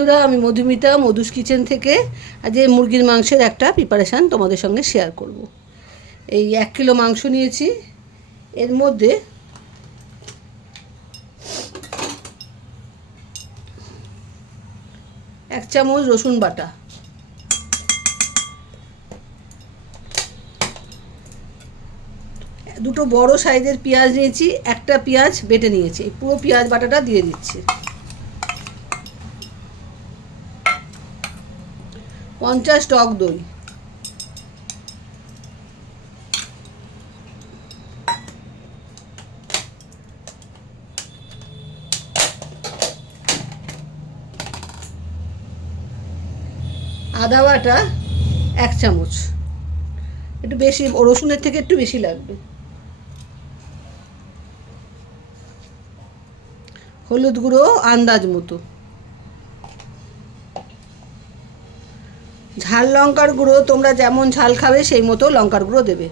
বন্ধুরা, আমি মধুমিতা মধুস কিচেন থেকে আজ মুরগির মাংসের একটা প্রিপারেশান তোমাদের সঙ্গে শেয়ার করব। এই 1 কিলো মাংস নিয়েছি। এর মধ্যে এক চামচ রসুন বাটা, দুটো বড় সাইজের পেঁয়াজ নিয়েছি, একটা পেঁয়াজ বেটে নিয়েছি। পুরো পেঁয়াজ বাটাটা দিয়ে দিচ্ছি। 50 টক দই, আদা বাটা 1 চামচ, একটু বেশি, রসুনের থেকে একটু বেশি লাগবে। হলুদ গুঁড়ো আন্দাজ মতো, ঝাল লঙ্কার গুঁড়ো তোমরা যেমন ঝাল খাবে সেই মতো লঙ্কার গুঁড়ো দেবে।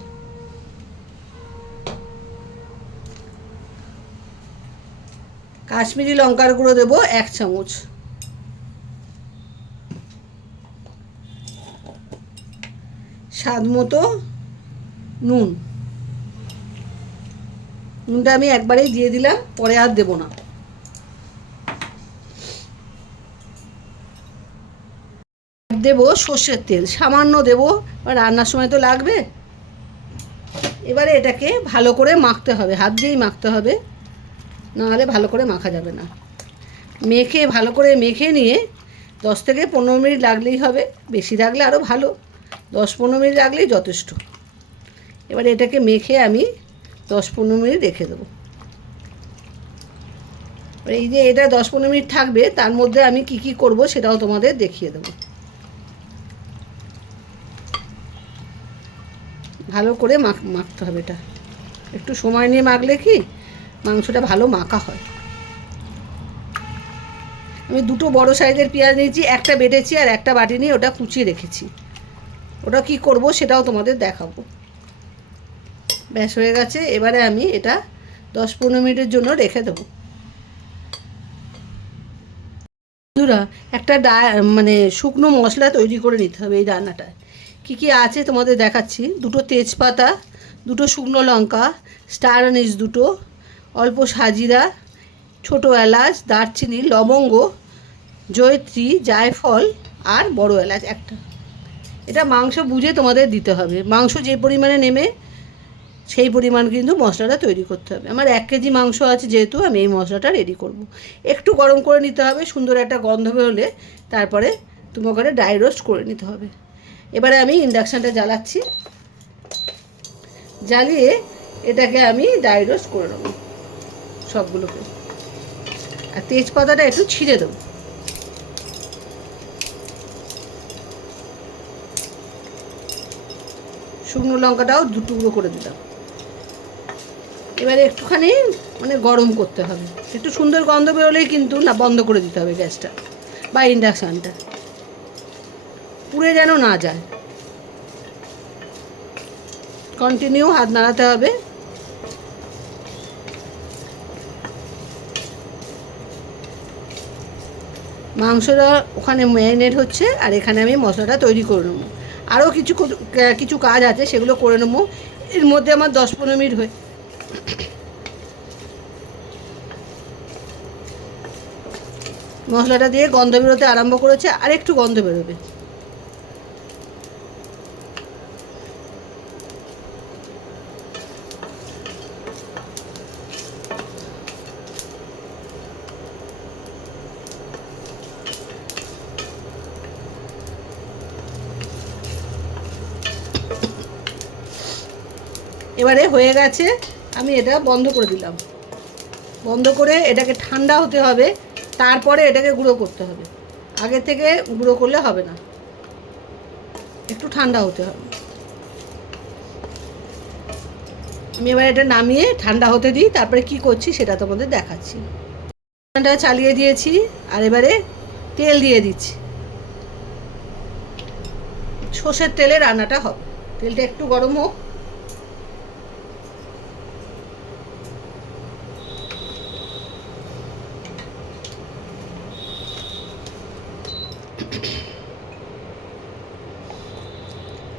কাশ্মীরি লঙ্কার গুঁড়ো দেবো 1 চামচ। স্বাদ মতো নুন, নুনটা আমি একবারেই দিয়ে দিলাম, পরে আর দেবো না। দেবো সর্ষের তেল, সামান্য দেবো, রান্নার সময় তো লাগবে। এবারে এটাকে ভালো করে মাখতে হবে, হাত দিয়েই মাখতে হবে, নাহলে ভালো করে মাখা যাবে না। মেখে ভালো করে মেখে নিয়ে 10 থেকে 15 মিনিট লাগলেই হবে, বেশি লাগলে আরও ভালো, 10-15 মিনিট লাগলেই যথেষ্ট। এবারে এটাকে মেখে আমি 10-15 মিনিট রেখে দেবো। এই যে এটা 10-15 মিনিট থাকবে, তার মধ্যে আমি কি কি করব সেটাও তোমাদের দেখিয়ে দেবো। ভালো করে মাখতে হবে, এটা একটু সময় নিয়ে মাখলে কি মাংসটা ভালো মাখা হয়। আমি দুটো বড় সাইজের পেঁয়াজ নিয়েছি, একটা বেটেছি আর একটা বাটি নিয়ে ওটা কুচিয়ে রেখেছি। ওটা কি করব সেটাও তোমাদের দেখাবো। ব্যাস হয়ে গেছে। এবারে আমি এটা 10-15 মিনিটের জন্য রেখে দেবো। বন্ধুরা, একটা মানে শুকনো মশলা তৈরি করে নিতে হবে এই রান্নাটায়। কী কী আছে তোমাদের দেখাচ্ছি। দুটো তেজপাতা, দুটো শুকনো লঙ্কা, স্টার আনিস দুটো, অল্প সাজিরা, ছোটো এলাচ, দারচিনি, লবঙ্গ, জয়ত্রী, জায়ফল আর বড় এলাচ একটা। এটা মাংস বুঝে তোমাদের দিতে হবে। মাংস যে পরিমাণে নেবে সেই পরিমাণ কিন্তু মশলাটা তৈরি করতে হবে। আমার 1 কেজি মাংস আছে, যেহেতু আমি এই মশলাটা রেডি করব। একটু গরম করে নিতে হবে, সুন্দর একটা গন্ধ বেরোলে তারপরে তুমি ওখানে ড্রাই রোস্ট করে নিতে হবে। এবারে আমি ইন্ডাকশানটা জ্বালাচ্ছি, জ্বালিয়ে এটাকে আমি ড্রাই রোস্ট করে নেবো সবগুলোকে। আর তেজপাতাটা একটু ছিঁড়ে দেবো। শুকনো লঙ্কাটাও 2 টুকরো করে দিলাম। এবারে একটুখানি মানে গরম করতে হবে, একটু সুন্দর গন্ধ বেরোলেই কিন্তু না বন্ধ করে দিতে হবে গ্যাসটা বা ইন্ডাকশানটা, পুড়ে যেন না যায়। কন্টিনিউ হাত নাড়াতে হবে। মাংসটা ওখানে ম্যারিনেট হচ্ছে আর এখানে আমি মশলাটা তৈরি করে নেবো। আরও কিছু কাজ আছে, সেগুলো করে নেবো। এর মধ্যে আমার 10-15 মিনিট হয়। মশলাটা দিয়ে গন্ধ বেরোতে আরম্ভ করেছে, আর একটু গন্ধ বেরোবে। এবারে হয়ে গেছে, আমি এটা বন্ধ করে দিলাম। বন্ধ করে এটাকে ঠান্ডা হতে হবে, তারপরে এটাকে গুঁড়ো করতে হবে। আগে থেকে গুঁড়ো করলে হবে না, একটু ঠান্ডা হতে হবে। আমি এবার এটা নামিয়ে ঠান্ডা হতে দিই, তারপরে কি করছি সেটা তোমাদের দেখাচ্ছি। ঠান্ডা চালিয়ে দিয়েছি, আর এবারে তেল দিয়ে দিচ্ছি। সর্ষের তেলে রান্নাটা হবে। তেলটা একটু গরম হোক।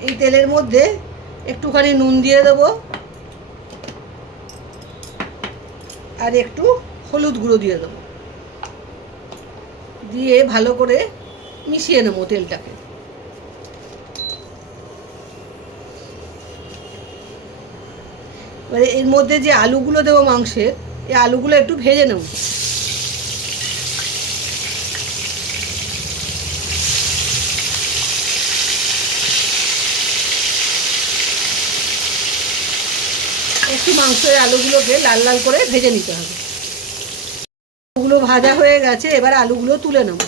এই তেলের মধ্যে একটুখানি নুন দিয়ে দেবো আর একটু হলুদ গুঁড়ো দিয়ে দেবো, দিয়ে ভালো করে মিশিয়ে নেবো তেলটাকে। এবারে এর মধ্যে যে আলুগুলো দেবো মাংসের, এই আলুগুলো একটু ভেজে নেব। একটু মাংসের আলুগুলোকে লাল লাল করে ভেজে নিতে হবে। আলুগুলো ভাজা হয়ে গেছে, এবার আলুগুলো তুলে নেব,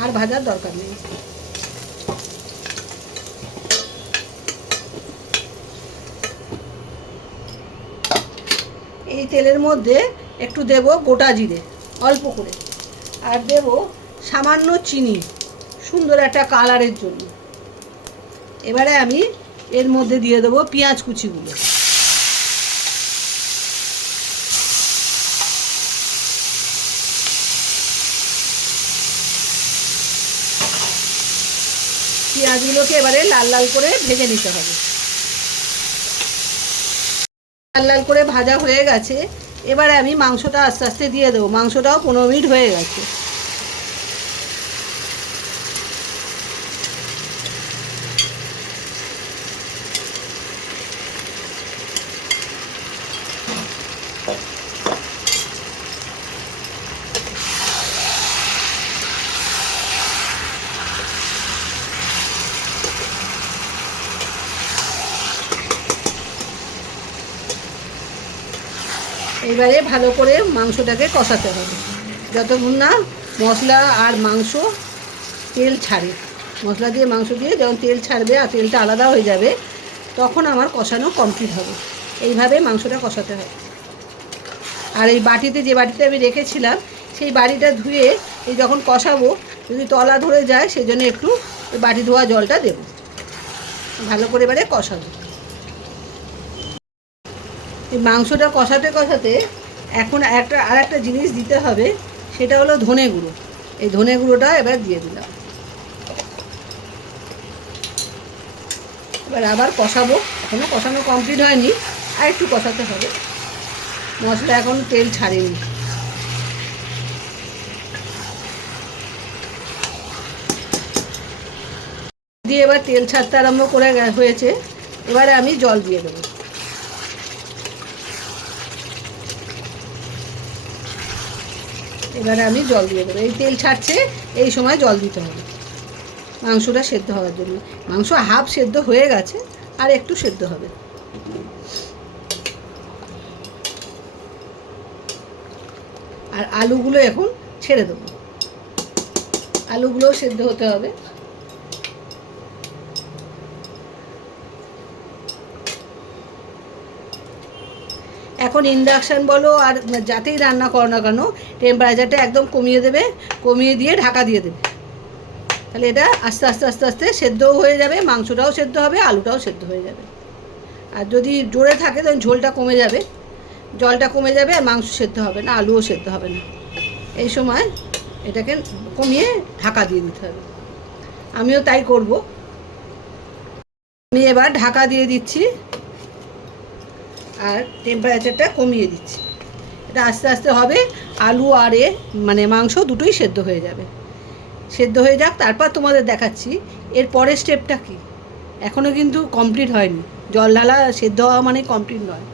আর ভাজার দরকার নেই। এই তেলের মধ্যে একটু দেব গোটা জিরে অল্প করে, আর দেব সামান্য চিনি সুন্দর একটা কালারের জন্য। এবারে আমি এর মধ্যে দিয়ে দেবো পেঁয়াজ কুচিগুলো। পেঁয়াজগুলোকে এবারে লাল লাল করে ভেজে নিতে হবে। লাল লাল করে ভাজা হয়ে গেছে, এবারে আমি মাংসটা আস্তে আস্তে দিয়ে দেবো। মাংসটাও 15 মিনিট হয়ে গেছে। এবারে ভালো করে মাংসটাকে কষাতে হবে যতক্ষণ না মশলা আর মাংস তেল ছাড়ে। মশলা দিয়ে মাংস দিয়ে যখন তেল ছাড়বে আর তেলটা আলাদা হয়ে যাবে, তখন আমার কষানো কমপ্লিট হবে। এইভাবে মাংসটা কষাতে হবে। আর এই বাটিতে, যে বাটিতে আমি রেখেছিলাম, সেই বাটিটা ধুয়ে এই যখন কষাবো যদি তলা ধরে যায়, সেই জন্য একটু ওই বাটি ধোয়া জলটা দেবো। ভালো করে এবারে কষাবো। এই মাংসটা কষাতে কষাতে এখন আর একটা জিনিস দিতে হবে, সেটা হলো ধনে গুঁড়ো। এই ধনে গুঁড়োটা এবার দিয়ে দিলাম। এবার আবার কষাবো। এখনও কষানো কমপ্লিট হয়নি, আর একটু কষাতে হবে। মশলা এখন তেল ছাড়েনি। দিয়ে এবার তেল ছাড়তে আরম্ভ করে হয়েছে। এবারে আমি জল দিয়ে দেবো। এবারে আমি জল দিয়ে দেবো। এই তেল ছাড়ছে, এই সময় জল দিতে হবে মাংসটা সেদ্ধ হওয়ার জন্য। মাংস হাফ সেদ্ধ হয়ে গেছে, আর একটু সেদ্ধ হবে। আর আলুগুলো এখন ছেড়ে দেবো। আলুগুলোও সেদ্ধ হতে হবে। এখন ইন্ডাকশান বলো আর যাতেই রান্না করো না কেন, টেম্পারেচারটা একদম কমিয়ে দেবে, কমিয়ে দিয়ে ঢাকা দিয়ে দেবে। তাহলে এটা আস্তে আস্তে আস্তে আস্তে সেদ্ধও হয়ে যাবে, মাংসটাও সেদ্ধ হবে, আলুটাও সেদ্ধ হয়ে যাবে। আর যদি জোরে থাকে তখন ঝোলটা কমে যাবে, জলটা কমে যাবে, আর মাংস সেদ্ধ হবে না, আলুও সেদ্ধ হবে না। এই সময় এটাকে কমিয়ে ঢাকা দিয়ে দিতে হবে। আমিও তাই করব। আমি এবার ঢাকা দিয়ে দিচ্ছি আর টেম্পারেচারটা কমিয়ে দিচ্ছি। এটা আস্তে আস্তে হবে। আলু আর মানে মাংস দুটোই সেদ্ধ হয়ে যাবে। সেদ্ধ হয়ে যাক, তারপর তোমাদের দেখাচ্ছি এর পরের স্টেপটা কি। এখনও কিন্তু কমপ্লিট হয়নি। জল ঢালা সেদ্ধ হওয়া মানে কমপ্লিট নয়,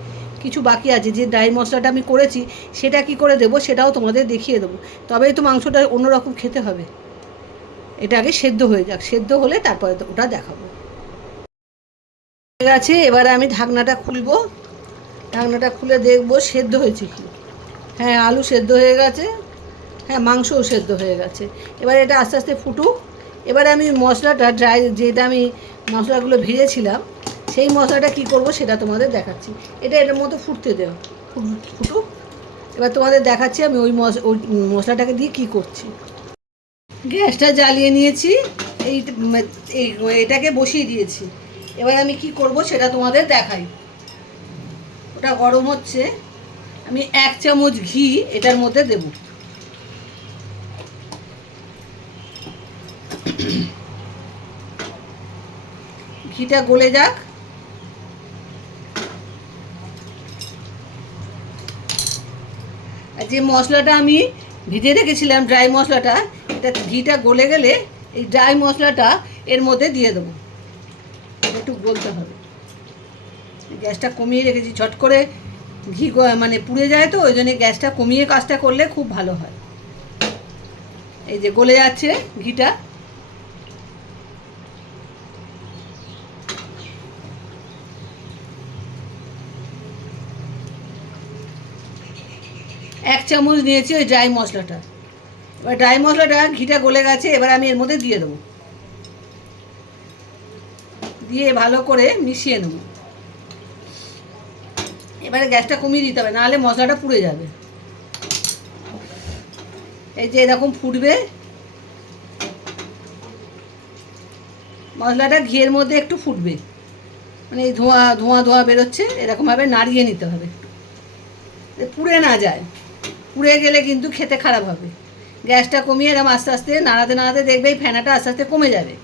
কিছু বাকি আছে। যে ড্রাই মশলাটা আমি করেছি, সেটা কি করে দেবো সেটাও তোমাদের দেখিয়ে দেবো। তবেই তো মাংসটা অন্যরকম খেতে হবে। এটা আগে সেদ্ধ হয়ে যাক, সেদ্ধ হলে তারপরে ওটা দেখাবো। ঠিক আছে, এবারে আমি ঢাকনাটা খুলবো। ঢাকনাটা খুলে দেখবো সেদ্ধ হয়েছে কি। হ্যাঁ, আলু সেদ্ধ হয়ে গেছে, হ্যাঁ মাংসও সেদ্ধ হয়ে গেছে। এবার এটা আস্তে আস্তে ফুটুক। এবারে আমি মশলাটা যেটা আমি মশলাগুলো ভেজেছিলাম, সেই মশলাটা কি করব সেটা তোমাদের দেখাচ্ছি। এটা এটার মতো ফুটতে দেওয়া, ফুটুক। এবার তোমাদের দেখাচ্ছি আমি ওই মশলাটাকে দিয়ে কি করছি। গ্যাসটা জ্বালিয়ে নিয়েছি, এটাকে বসিয়ে দিয়েছি। এবার আমি কি করব সেটা তোমাদের দেখাই। ওটা গরম হচ্ছে। আমি 1 চামচ ঘি এটার মধ্যে দেব। ঘিটা গলে যাক। আর যে মশলাটা আমি ভিজে রেখেছিলাম, ড্রাই মশলাটা, এটা ঘিটা গলে গেলে এই ড্রাই মশলাটা এর মধ্যে দিয়ে দেবো। একটু গলতে হবে। গ্যাসটা কমিয়ে রেখেছি, ঝট করে ঘি মানে পুড়ে যায়, তো ওই জন্য গ্যাসটা কমিয়ে কাজটা করলে খুব ভালো হয়। এই যে গলে যাচ্ছে ঘিটা। এক চামচ নিয়েছি ওই ড্রাই মশলাটা। এবার ড্রাই মশলাটা ঘিটা গলে গেছে, এবার আমি এর মধ্যে দিয়ে দেবো, দিয়ে ভালো করে মিশিয়ে নেব। এবারে গ্যাসটা কমিয়ে দিতে হবে, নাহলে মশলাটা পুড়ে যাবে। এই যে এরকম ফুটবে, মশলাটা ঘিয়ের মধ্যে একটু ফুটবে, মানে এই ধোঁয়া ধোঁয়া ধোঁয়া বেরোচ্ছে, এরকমভাবে নাড়িয়ে নিতে হবে, পুড়ে না যায়। পুড়ে গেলে কিন্তু খেতে খারাপ হবে। গ্যাসটা কমিয়ে এরকম আস্তে আস্তে নাড়াতে নাড়াতে দেখবে এই ফেনাটা আস্তে আস্তে কমে যাবে,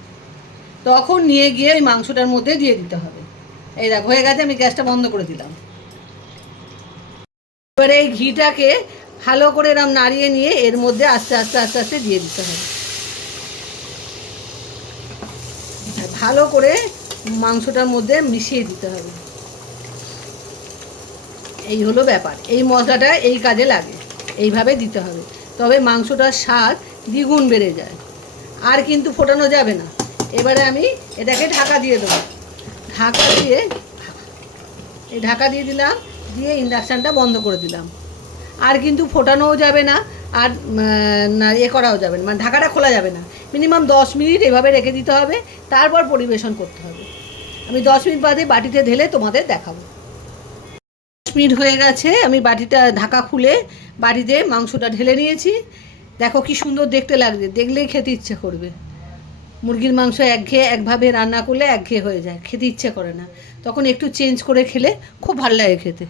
তখন নিয়ে গিয়ে ওই মাংসটার মধ্যে দিয়ে দিতে হবে। এই দেখ হয়ে গেছে, আমি গ্যাসটা বন্ধ করে দিলাম। এবারে এই ঘিটাকে ভালো করে এরকম নাড়িয়ে নিয়ে এর মধ্যে আস্তে আস্তে আস্তে আস্তে দিয়ে দিতে হবে। ভালো করে মাংসটার মধ্যে মিশিয়ে দিতে হবে। এই হলো ব্যাপার, এই মশলাটা এই কাজে লাগে, এইভাবে দিতে হবে, তবে মাংসটার স্বাদ দ্বিগুণ বেড়ে যায়। আর কিন্তু ফোটানো যাবে না। এবারে আমি এটাকে ঢাকা দিয়ে দেবো। ঢাকা দিয়ে এই ঢাকা দিয়ে দিলাম, দিয়ে ইন্ডাকশানটা বন্ধ করে দিলাম। আর কিন্তু ফোটানোও যাবে না, আর না করাও যাবে না, মানে ঢাকাটা খোলা যাবে না। মিনিমাম 10 মিনিট এভাবে রেখে দিতে হবে, তারপর পরিবেশন করতে হবে। আমি 10 মিনিট বাদে বাটিতে ঢেলে তোমাদের দেখাবো। 10 মিনিট হয়ে গেছে, আমি বাটিটা ঢাকা খুলে বাটিতে মাংসটা ঢেলে নিয়েছি। দেখো কি সুন্দর দেখতে লাগছে, দেখলেই খেতে ইচ্ছে করবে। মুরগির মাংস একঘেয়ে একভাবে রান্না করলে একঘেয়ে হয়ে যায়, খেতে ইচ্ছে করে না। তখন একটু চেঞ্জ করে খেলে খুব ভালো লাগে খেতে।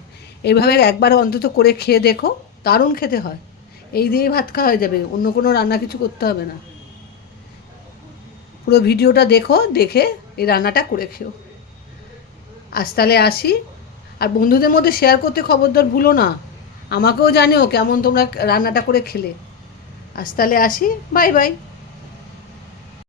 এইভাবে একবার অন্তত করে খেয়ে দেখো, দারুণ খেতে হয়। এই দিয়েই ভাত খাওয়া হয়ে যাবে, অন্য কোনো রান্না কিছু করতে হবে না। পুরো ভিডিওটা দেখো, দেখে এই রান্নাটা করে খেও। আজ তাহলে আসি, আর বন্ধুদের মধ্যে শেয়ার করতে খবরদার ভুলো না। আমাকেও জানিও কেমন তোমরা রান্নাটা করে খেলে। আজ তাহলে আসি, বাই বাই।